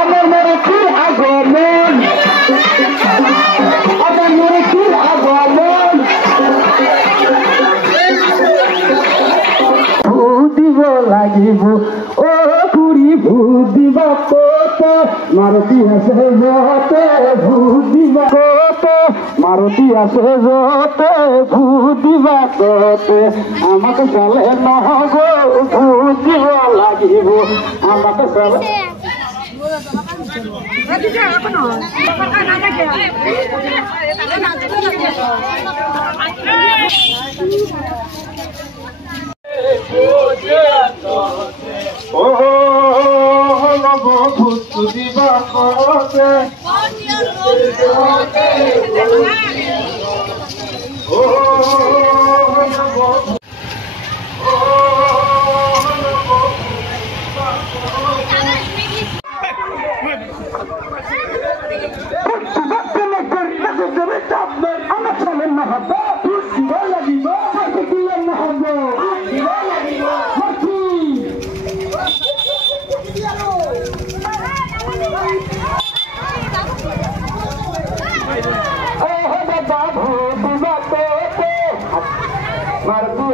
আমার মনে কি আগমন আমার মনে কি আগমন ভূতিব লাগিব ও পুরি ভূতিব কত মারতি আছে যতে ভূতিব কত মারতি আছে যতে ভূতিব কত আমাকে চলে নহব ভূতিব লাগিব আমাকে চলে দিবা করতে আমার চলেন না হবো লাগিব না হবো মারতি